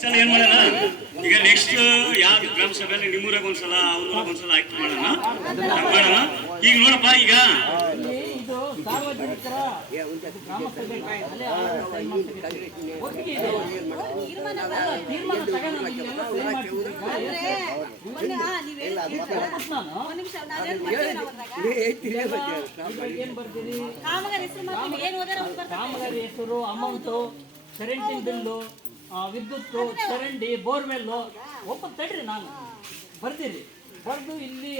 ಸಲ ಏನ್ ಮಾಡೋಣ ಈಗ ನೆಕ್ಸ್ಟ್ ಯಾವ ಗ್ರಾಮ ಸಭೆಯಲ್ಲಿ ನಿಮ್ಮೂರಾಗ ಒಂದ್ಸಲ ಅವ್ರೂರಾಗ ಒಂದ್ಸಲ ಆಯ್ತು ಮಾಡೋಣ ಈಗ ನೋಡಪ್ಪ ಈಗ ಕಾಮಗಾರಿ ಹೆಸರು, ಅಮೌಂಟು, ಕರೆಂಟಿನ ಬಿಲ್ಲು, ವಿದ್ಯುತ್, ಚರಂಡಿ, ಬೋರ್ವೆಲ್ಲು ಒಪ್ಪ ತಡ್ರಿ. ನಾನು ಬರ್ತೀರಿ ಬರ್ದು ಇಲ್ಲಿ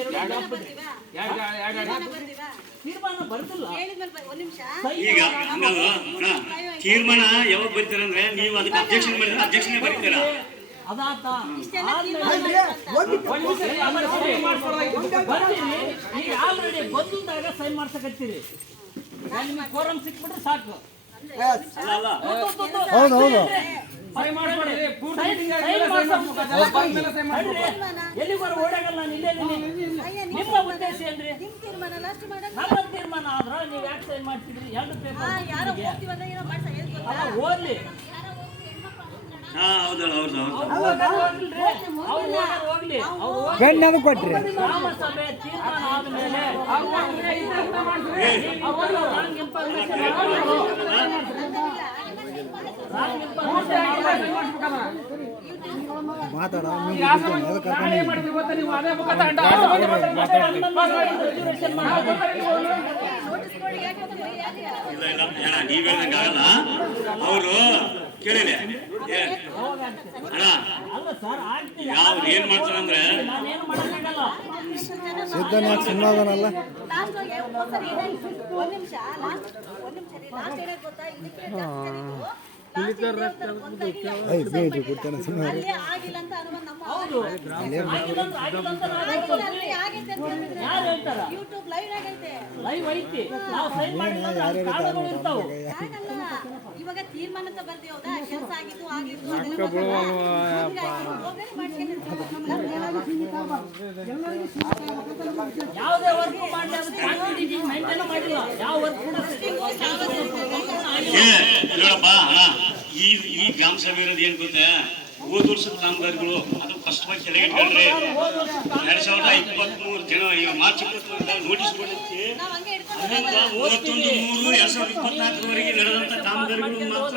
ತೀರ್ಮಾನ ಬರ್ತಿಲ್ಲ. ಈಗ ಹಂಗಲ್ವಾ ತೀರ್ಮಾನ ಯಾವಾಗ ಬರೀತಾರಂದ್ರೆ ನೀವು ಅದಕ್ಕೆ ಅಬ್ಜೆಕ್ಷನ್ ಮಾಡಿದ್ರೆ ಅಬ್ಜೆಕ್ಷನ್ ಬರೀತೀರಾ. ಅದಾತ ಈಗ ಆಲ್ರೆಡಿ ಬಂದಾಗ ಸೈನ್ ಮಾಡ್ಸಕತ್ತೀರಿ. ನಿಮಗೆ ಕೋರಂ ಸಿಕ್ಬಿಟ್ರೆ ಸಾಕು. ಎಲ್ಲಿಗಾರ ಓಡಾಗಲ್ಲ. ನಾನು ಇಲ್ಲೇ ನಿಮ್ಮ ಉದ್ದೇಶ ಏನ್ರಿ? ನಮ್ಮ ತೀರ್ಮಾನ ಆದ್ರ ನೀವ್ ಯಾಕೆ ಸೈನ್ ಮಾಡ್ತಿದ್ರಿ? ಎರಡು ಪೇಪರ್ ಓದ್ಲಿ. ಕೊಟ್ರಿ ಗ್ರಾಮ ಸಭೆ ತೀರ್ಮಾನ ಆದ್ಮೇಲೆ ಮಾತಾಡ ನೀವ್ ಹೇಳ್ದಂಗಾಗಲ್ಲ. ಅವರು ಕೇಳಿದೆ ಯಾವ್ದು ಏನ್ ಮಾಡ್ತಾರಂದ್ರೆ ಸಿದ್ಧನ ಸಣ್ಣದನಲ್ಲ ಬೇಡ್ರಿ ಕೊಡ್ತಾನೆ ಸುಮ್ಮನೆ ಇವಾಗ ತೀರ್ಮಾನ ಅಂತ ಬರ್ತೀವಿ. ಹೌದಾ? ಕೆಲಸ ಆಗಿದ್ದು ಆಗಿದ್ದು ಯಾವುದೇ ವರ್ಕ್ ಮಾಡಲಿ ಅದು ಮೇಂಟೈನ್ ಮಾಡಿಲ್ಲ. ಯಾವ ವರ್ಕ್ ಕೂಡ ನೋಡಪ್ಪ ಈ ಗ್ರಾಮ ಸಭೆ ಇರೋದು ಏನ್ ಗೊತ್ತಾ? ಹೋದ ವರ್ಷದ ಕಾಮಗಾರಿಗಳು ಅದು ಸ್ಪಷ್ಟವಾಗಿ ಕೆಳಗಿಟ್ಕೊಂಡ್ರೆ 2023 ಜನ ಮಾರ್ಚ್ 23 ನೋಟಿಸ್ ಕೊಡುತ್ತೆ. 31/3/2024 ನಡೆದಂತ ಕಾಮಗಾರಿಗಳು ಮಾತ್ರ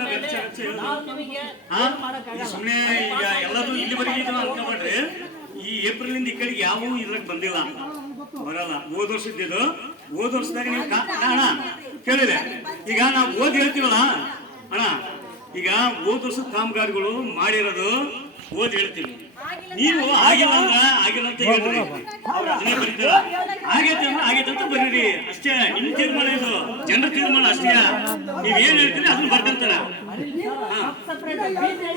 ಸುಮ್ಮನೆ ಈಗ ಎಲ್ಲರೂ ಇಲ್ಲಿವರೆಗೆ ಅನ್ಕೊಬೇಡ್ರಿ. ಈ ಏಪ್ರಿಲ್ ಇಂದ ಈ ಕಡೆಗೆ ಯಾವೂ ಇದ್ರಾಗ ಬಂದಿಲ್ಲ, ಬರಲ್ಲ. ಹೋದ ವರ್ಷದ್ದು ಹೋದ ವರ್ಷದಾಗ ನೀವು ಅಣ್ಣ ಕೇಳಿದೆ. ಈಗ ನಾವು ಓದಿ ಹೇಳ್ತೀವಲ್ಲ ಅಣ್ಣ, ಈಗ ಹೋದ ವರ್ಷದ ಕಾಮಗಾರಿಗಳು ಮಾಡಿರೋದು ಓದಿ ಹೇಳ್ತೀವಿ. ನೀವು ಆಗಿಲ್ಲ ಅಂತ ಹೇಳ್ರಿ. ಅವ್ರು ಅದನ್ನೇ ಬರೀತಾರ. ಆಗೈತೆ ಅಂದ್ರೆ ಆಗೈತೆ ಅಂತ ಬರೀರಿ ಅಷ್ಟೇ. ನಿಮ್ ತೀರ್ಮಾನ ಇದು, ಜನರ ತೀರ್ಮಾನ ಅಷ್ಟೇ. ನೀವ್ ಏನ್ ಹೇಳ್ತೀರಿ ಅದನ್ನ ಬರ್ಕಂತಾರ.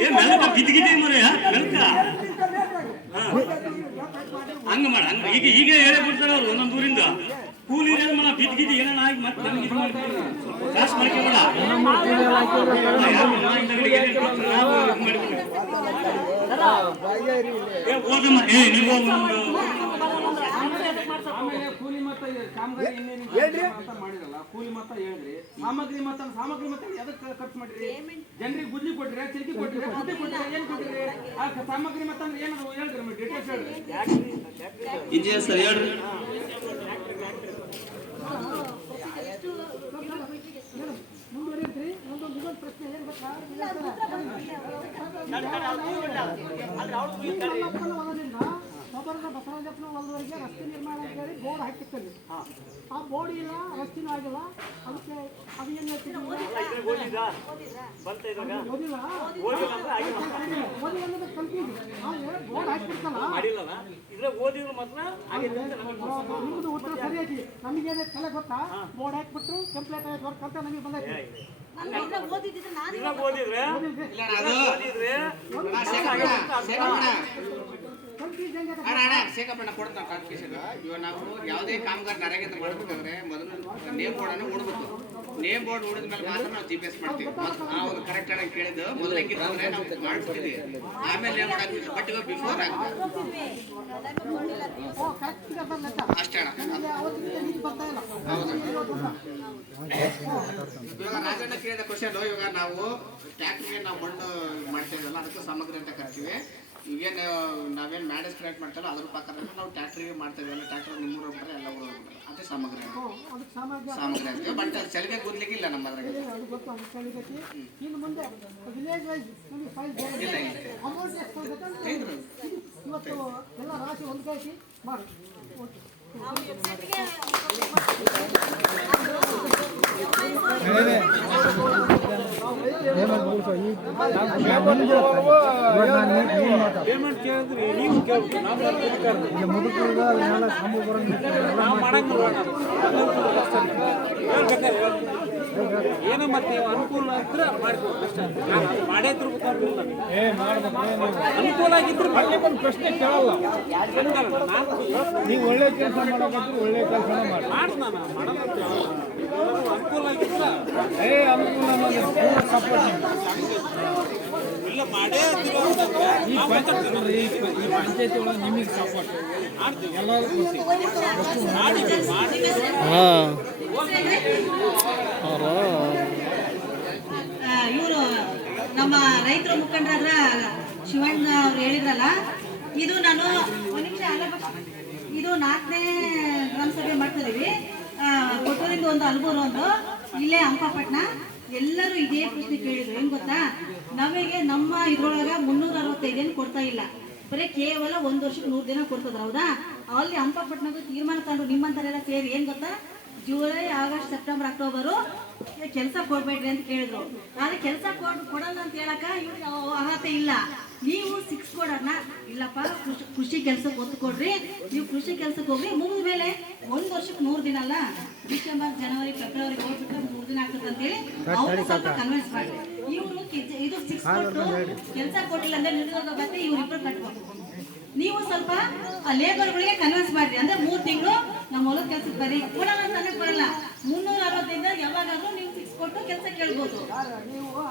ಏನ್ ಮೆಲ್ಕ ಬಿದ್ದಿಗಿದೆ ಮರೆಯ ಮೆಲ್ಕ ಹಂಗ ಮಾಡ. ಹಂಗ ಈಗ ಹೇಳೇ ಬಿಡ್ತಾರೆ ಅವ್ರು ಒಂದೊಂದು ಊರಿಂದ. ಕೂಲಿ ಮನ ಬಿದ್ದಿದ್ದು ಏನೇನ ಆಗಿ ಮತ್ತೆ ನಮ್ಗೆ ಇದು ಮಾಡ್ತೀವಿ. ಕ್ಲಾಸ್ ಮಾಡ್ಕೊಬೇಡ. ಓದಮ್ಮ ನೀವು ಕೂಲಿ ಮತ್ತ ಕಾಮಗಾರಿ ಮಾಡಿರಲ್ಲ. ಕೂಲಿ ಮತ್ತ ಹೇಳಿದ್ರಿ, ಸಾಮಗ್ರಿ ಮತ್ತ ಎದಕ್ಕೆ ಖರ್ಚು ಮಾಡಿರಿ? ಜನರಿಗೆ ಗುದ್ಲಿ ಕೊಟ್ರಿ, ಚಿಲ್ಕಿ ಕೊಟ್ರಿ, ಬುದ್ಧಿ ಕೊಟ್ರಿ, ಏನ್ ಕೊಟ್ರಿ? ಆ ಸಾಮಗ್ರಿ ಮತ್ತ ಅಂದ್ರೆ ಏನದು ಹೇಳ್ರಿ, ಡೀಟೇಲ್ಸ್ ಹೇಳ್ರಿ. ಇಂಜಿನಿಯರ್ ಸರ್ ಹೇಳ್ರಿ. ಪ್ರಶ್ನೆ ಏನ್ ಬಸವರಾಜಪ್ಪನ ಹೊಲದವರೆಗೆ ರಸ್ತೆ ನಿರ್ಮಾಣ ಅಂತೇಳಿ ಬೋರ್ಡ್ ಹಾಕಿರ್ತೀವಿ. ಆ ಬೋರ್ಡ್ ಇಲ್ಲ, ರಸ್ತೆನೂ ಆಗಿಲ್ಲ. ಅದಕ್ಕೆ ಅದು ಏನು ಹೇಳ್ತೀವಿ ಓದಿಲ್ಲ ಅನ್ನೋದು ಕಲ್ಪೀವಿ. ಆದರೆ ಬೋರ್ಡ್ ಹಾಕಿರ್ತಲ್ಲ ನಿಮ್ಮದು ಉತ್ತರ ಸರಿಯಾಗಿ. ನಮಗೇನೇ ತಲೆ ಗೊತ್ತಾ? ಬೋರ್ಡ್ ಹಾಕ್ಬಿಟ್ಟು ಕಂಪ್ಲೀಟ್ ಆಗಿ ವರ್ಕ್ ಅಂತ ನಮಗೆ ಬಂದೈತಿ. ಇವಾಗ ನಾವು ಯಾವುದೇ ಕಾಮಗಾರಿ ನಡೆಯಂತ ಮಾಡ್ಬೇಕಂದ್ರೆ ಮೊದಲು ನೇಮ್ ಬೋರ್ಡನ್ನು ಓಡಬೇಕು. ನೇಮ್ ಬೋರ್ಡ್ ನೋಡಿದ ಮೇಲೆ ಮಾತ್ರ ನಾವು GPS ಮಾಡ್ತೀವಿ. ನಾವು ಕರೆಕ್ಟ್ ಆಗಿ ಕೇಳಿದ್ದು ಮೊದಲು ಹೆಂಗಿತ್ತಂದ್ರೆ ನಾವು ಮಾಡ್ಬಿಡ್ತೀವಿ, ಆಮೇಲೆ ಏನ್ ಮಾಡಾಕ್ತಿದ್ವಿ ಬಟ್ ಇವಾಗ ಬಿಫೋರ್ ಆಗ್ತದೆ ಅಷ್ಟೇ ಅಣ್ಣ. ಇವಾಗ ರಾಜಣ್ಣ ಕೇಳಿದ ಕ್ವಶನ್, ಇವಾಗ ನಾವು ಟ್ಯಾಕ್ಟ್ರಿಗೆ ನಾವು ಮಣ್ಣು ಮಾಡ್ತಾ ಇದಲ್ಲ ಅದಕ್ಕೆ ಸಾಮಗ್ರಿ ಅಂತ ಕರಿತೀವಿ. ಈಗೇನು ನಾವೇನು ಮ್ಯಾಡಸ್ ಕ್ರಿಯೇಟ್ ಮಾಡ್ತಾರೋ ಅದ್ರ ಪ್ರಕಾರ ನಾವು ಟ್ಯಾಕ್ಟ್ರಿಗೆ ಮಾಡ್ತಾ ಇದೀವಲ್ಲ, ಟ್ಯಾಕ್ಟರ್ ನಿಮ್ಮೂರು ಹೋಗ್ತಾರೆ ಎಲ್ಲ ಊರು ಹೋಗ್ತಾರೆ, ಅದೇ ಸಾಮಗ್ರಿ ಸಾಮಗ್ರಿ ಅಂತೀವಿ. ಬಟ್ ಸಲಿಗೆ ಕೂದ್ಲಿಕ್ಕೆ ಇಲ್ಲ ನಮ್ಮ ಅದ್ರಾಗ. ಇನ್ನು ಮುಂದೆ ವಿಲೇಜ್ ವೈಸ್ ನಮಗೆ ಫೈಲ್ ಇಲ್ಲ ಇಲ್ಲ ಅಮೌಂಟ್ ಎಷ್ಟು ಕೊಡ್ಬೇಕಂತ ಇವತ್ತು ಎಲ್ಲ ರಾಶಿ ಹೊಂದಾಕಿ ಮಾಡಿ. ಓಕೆ ಏನೋ ಮತ್ತೆ ನೀವು ಅನುಕೂಲ ಇದ್ರೆ ಮಾಡ್ಕೊಡ್ತೀವಿ ಅಷ್ಟೇ. ಮಾಡೇ ತಿರ್ಬೇಕಾಗಿಲ್ಲ, ಅನುಕೂಲ ಆಗಿದ್ರೆ ಒಂದು ಪ್ರಶ್ನೆ ಕೇಳಲ್ಲ. ನೀವು ಒಳ್ಳೆ ಕೆಲಸ ಮಾಡೋದಾದ್ರೆ ಒಳ್ಳೆ ಕೆಲಸ ಮಾಡಿ ಅನುಕೂಲ ಆಗಿಲ್ಲ ಅನುಕೂಲ ಸಪೋರ್ಟ್ ಇಲ್ಲ ಮಾಡೇ ಈ ಪಂಚಾಯತಿ ಒಳಗೆ ನಿಮಗೆ ಸಪೋರ್ಟ್ ಎಲ್ಲರೂ ಇವರು ನಮ್ಮ ರೈತರ ಮುಖಂಡರಾದ ಶಿವಣ್ಣ ಅವ್ರು ಹೇಳಿದ್ರಲ್ಲ, ಇದು ನಾನು ಒಂದು ನಿಮಿಷ ಇದು 4ನೇ ಗ್ರಾಮ ಸಭೆ ಮಾಡ್ತಿದ್ದೀವಿ. ಕೊಟ್ಟೂರಿಂದ ಒಂದು, ಅಲ್ಬೂರು ಒಂದು, ಇಲ್ಲೇ ಹಂಪಪಟ್ಟಣ. ಎಲ್ಲರೂ ಇದೇ ಪ್ರಶ್ನೆ ಕೇಳಿದ್ರು. ಏನ್ ಗೊತ್ತಾ, ನಮಗೆ ನಮ್ಮ ಇದ್ರೊಳಗ 365 ದಿನ ಕೊಡ್ತಾ ಇಲ್ಲ, ಬರೀ ಕೇವಲ 1 ವರ್ಷಕ್ಕೆ 100 ದಿನ ಕೊಡ್ತದ್ರ. ಹೌದಾ? ಅಲ್ಲಿ ಹಂಪಪಟ್ಟಣದ ತೀರ್ಮಾನ ತಗೊಂಡು ನಿಮ್ಮಂತರೆಲ್ಲ ಸೇರಿ ಏನ್ ಗೊತ್ತಾ, ಜುಲೈ, ಆಗಸ್ಟ್, ಸೆಪ್ಟೆಂಬರ್, ಅಕ್ಟೋಬರು ಕೆಲಸ ಕೊಡ್ಬೇಡ್ರಿ ಅಂತ ಕೇಳಿದ್ರು. ಆದ್ರೆ ಕೆಲಸ ಕೊಡಲ್ಲ ಅಂತ ಹೇಳಕ ಇವ್ರಿಗೆ ಅರ್ಹತೆ ಇಲ್ಲ. ನೀವು 6 ಕೊಡೋಣ, ಇಲ್ಲಪ್ಪ ಕೃಷಿ ಕೆಲ್ಸಕ್ಕೆ ಒತ್ತು ಕೊಡ್ರಿ, ನೀವು ಕೃಷಿ ಕೆಲ್ಸಕ್ಕೆ ಹೋಗ್ರಿ. ಮುಗಿದ ಮೇಲೆ 1 ವರ್ಷಕ್ಕೆ 100 ದಿನ ಅಲ್ಲ, ಡಿಸೆಂಬರ್, ಜನವರಿ, ಫೆಬ್ರವರಿ ಹೋಗ್ಬಿಟ್ರೆ 3 ದಿನ ಆಗ್ತದೆ ಅಂತೇಳಿ ಅವ್ರು ಸ್ವಲ್ಪ ಕನ್ವಿನ್ಸ್ ಮಾಡಿ. ಇವರು ಇದು 6 ಕೊಟ್ಟು ಕೆಲಸ ಕೊಟ್ಟಿಲ್ಲ ಅಂದ್ರೆ ನಿರುದ್ಯೋಗ ಇವ್ರಿಬ್ರು ಕಟ್ಬೇಕು. ನೀವು ಸ್ವಲ್ಪ ಲೇಬರ್ಗಳಿಗೆ ಕನ್ವಿನ್ಸ್ ಮಾಡ್ರಿ. ಅಂದ್ರೆ 3 ತಿಂಗಳು ನಮ್ಮ ಹೊಲದ ಕೆಲ್ಸಕ್ಕೆ ಬರ್ರಿ, ಕೊಡೋಣ ಅಂತ ಅನ್ನಕ್ ಬರಲ್ಲ. 365 ಯಾವಾಗಾದ್ರೂ ನೀವು 6 ಕೊಟ್ಟು ಕೆಲಸ ಕೇಳ್ಬೋದು.